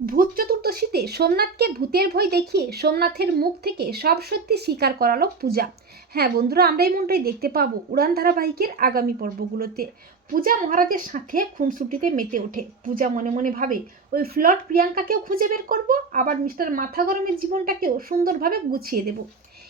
ভূত চতুর্দশীতে সোমনাথকে ভূতের ভয় দেখিয়ে সোমনাথের মুখ থেকে সব সত্যি স্বীকার করালো পূজা। হ্যাঁ বন্ধুরা, আমরা এমনটাই দেখতে পাবো উড়ান ধারাবাহিকের আগামী পর্বগুলোতে। পূজা মহারাজের সাথে খুনসুটিতে মেতে ওঠে। পূজা মনে মনে ভাবে, ওই ফ্লট প্রিয়াঙ্কাকেও খুঁজে বের করব, আবার মিস্টার মাথা গরমের জীবনটাকেও সুন্দরভাবে গুছিয়ে দেব।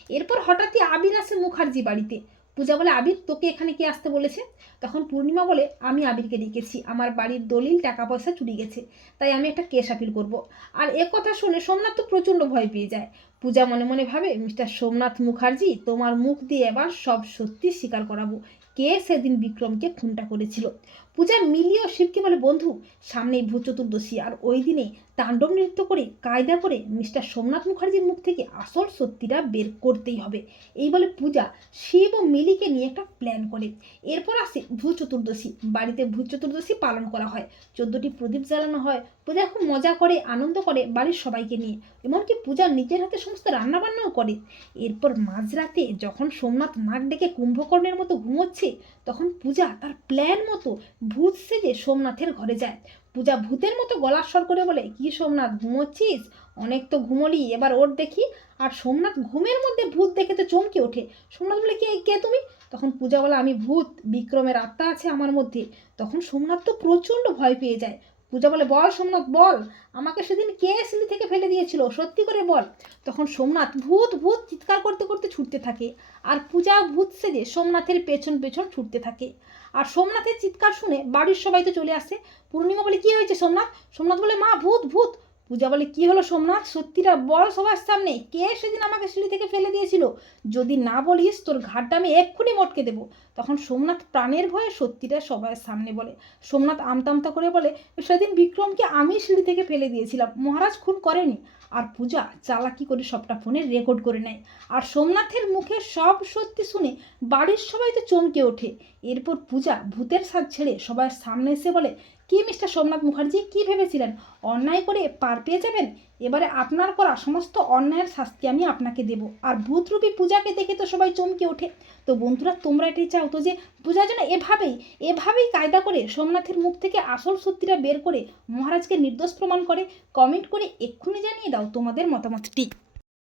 এরপর হঠাৎই আবির আসে মুখার্জি বাড়িতে। পূজা বলে, আবির, তোকে এখানে কে আসতে বলেছে? তখন পূর্ণিমা বলে, আমি আবিরকে ডেকেছি। আমার বাড়ির দলিল টাকা পয়সা চুরি গেছে। তাই আমি একটা কেস আপিল করব। আর এ কথা শুনে সোমনাথ তো প্রচণ্ড ভয় পেয়ে যায়। পূজা মনে মনে ভাবে, মিস্টার সোমনাথ মুখার্জি, তোমার মুখ দিয়ে এবার সব সত্যি স্বীকার করাবো। কে সেদিন বিক্রমকে খুনটা করেছিল? পূজা মিলিয়ে শিবকে বলে, বন্ধু, সামনেই ভূত চতুর্দশী, আর ওই দিনে তাণ্ডব নৃত্য করে, কায়দা করে মিস্টার সোমনাথ মুখার্জির মুখ থেকে আসল সত্যিটা বের করতেই হবে। এই বলে পূজা শিব ও মিলিকে নিয়ে একটা প্ল্যান করে। এরপর আসে ভূত চতুর্দশী। বাড়িতে ভূত চতুর্দশী পালন করা হয়। চোদ্দোটি প্রদীপ জ্বালানো হয়। পূজা খুব মজা করে, আনন্দ করে বাড়ির সবাইকে নিয়ে। এমনকি পূজা নিজের হাতে সমস্ত রান্নাবান্নাও করে। এরপর মাঝরাতে যখন সোমনাথ নাক ডেকে কুম্ভকর্ণের মতো ঘুমোচ্ছে, তখন পূজা তার প্ল্যান মতো ভূত সেজে সোমনাথের ঘরে যায়। পূজা ভূতের মতো গলার স্বর করে বলে, কি সোমনাথ, ঘুমোচ্ছিস? অনেক তো ঘুমোলি, এবার ওর দেখি। আর সোমনাথ ঘুমের মধ্যে ভূত দেখে তো চমকে ওঠে। সোমনাথ বলে, কে কে তুমি? তখন পূজা বলে, আমি ভূত, বিক্রমের আত্মা আছে আমার মধ্যে। তখন সোমনাথ তো প্রচণ্ড ভয় পেয়ে যায়। পূজা বলে, বল সোমনাথ, বল। আমাকে সেদিন কে সিঁড়ি থেকে ফেলে দিয়েছিল? সত্যি করে বল। তখন সোমনাথ ভূত ভূত চিৎকার করতে করতে ছুটতে থাকে। আর পূজা ভূত সেজে সোমনাথের পেছন পেছন ছুটতে থাকে। আর সোমনাথের চিৎকার শুনে বাড়ির সবাই তো চলে আসে। পূর্ণিমা বলে, কি হয়েছে সোমনাথ? সোমনাথ বলে, মা, ভূত ভূত। পূজা বলে, কি হলো সোমনাথ? সত্যিটা বল সবার সামনে। কে সেদিন আমাকে সিঁড়ি থেকে ফেলে দিয়েছিল? যদি না বলিস, তোর ঘাটটা আমি এক্ষুনি মটকে দেবো। তখন সোমনাথ প্রাণের ভয়ে সত্যিটা সবার সামনে বলে। সোমনাথ আমতামতা করে বলে, সেদিন বিক্রমকে আমি সিঁড়ি থেকে ফেলে দিয়েছিলাম। মহারাজ খুন করেনি। আর পূজা চালাকি করে সবটা ফোনে রেকর্ড করে নেয়। আর সোমনাথের মুখে সব সত্যি শুনে বাড়ির সবাই তো চমকে ওঠে। এরপর পূজা ভূতের সাজ ছেড়ে সবার সামনে এসে বলে কি মিস্টার সোমনাথ মুখার্জি কি ভেবেছিলেন? অন্যায় করে পার পেয়ে যাবেন? এবারে আপনার করা সমস্ত অন্যায়ের শাস্তি আমি আপনাকে দেব। আর ভূতরূপী পূজাকে দেখে তো সবাই চমকে ওঠে। তো বন্ধুরা, তোমরা এটাই চাও তো যে পূজা যেন এভাবেই এভাবেই কায়দা করে সোমনাথের মুখ থেকে আসল সত্যিটা বের করে মহারাজকে নির্দোষ প্রমাণ করে। কমেন্ট করে এক্ষুনি জানিয়ে দাও তোমাদের মতামতটি।